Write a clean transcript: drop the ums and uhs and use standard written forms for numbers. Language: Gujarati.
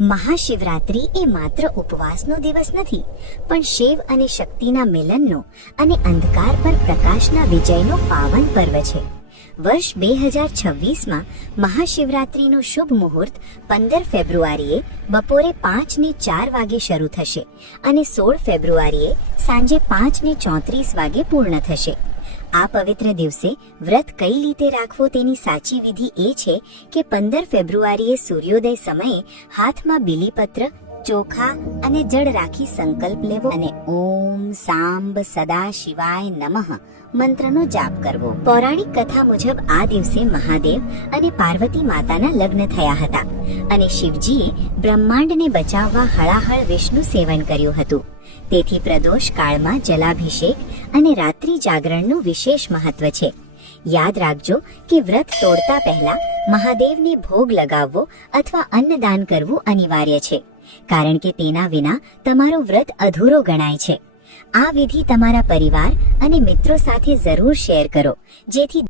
મહાશિવરાત્રિ એ માત્ર ઉપવાસનો દિવસ નથી, પણ શિવ અને શક્તિના મિલનનો અને અંધકાર પર પ્રકાશના વિજયનો પાવન પર્વ છે. વર્ષ 2026માં મહાશિવરાત્રિનો શુભ મુહૂર્ત 15 ફેબ્રુઆરીએ બપોરે 5:04 વાગે શરૂ થશે અને 16 ફેબ્રુઆરીએ સાંજે 5:34 વાગે પૂર્ણ થશે. આ પવિત્ર દિવસે વ્રત કઈ રીતે રાખવો તેની સાચી વિધિ એ છે કે 15 ફેબ્રુઆરીએ સૂર્યોદય સમયે હાથમાં બીલીપત્ર, ચોખા અને જળ રાખી સંકલ્પ લેવો અને ઓમ સાંબ સદા શિવાય નમઃ મંત્રનો જાપ કરવો. પૌરાણિક કથા મુજબ આ દિવસે મહાદેવ અને પાર્વતી માતાના લગ્ન થયા હતા અને શિવજીએ બ્રહ્માંડને બચાવવા હળાહળ વિષ્ણુ સેવન કર્યું હતું. તેથી પ્રદોષ કાળમાં જલાભિષેક અને રાત્રિ જાગરણનું વિશેષ મહત્વ છે. યાદ રાખજો કે વ્રત તોડતા પહેલા મહાદેવને ભોગ લગાવવો અથવા અન્નદાન કરવું અનિવાર્ય છે, કારણ કે તેના વિના તમારું વ્રત અધૂરો ગણાય છે. આ વિધિ તમારા પરિવાર અને મિત્રો સાથે જરૂર શેર કરો, જેથી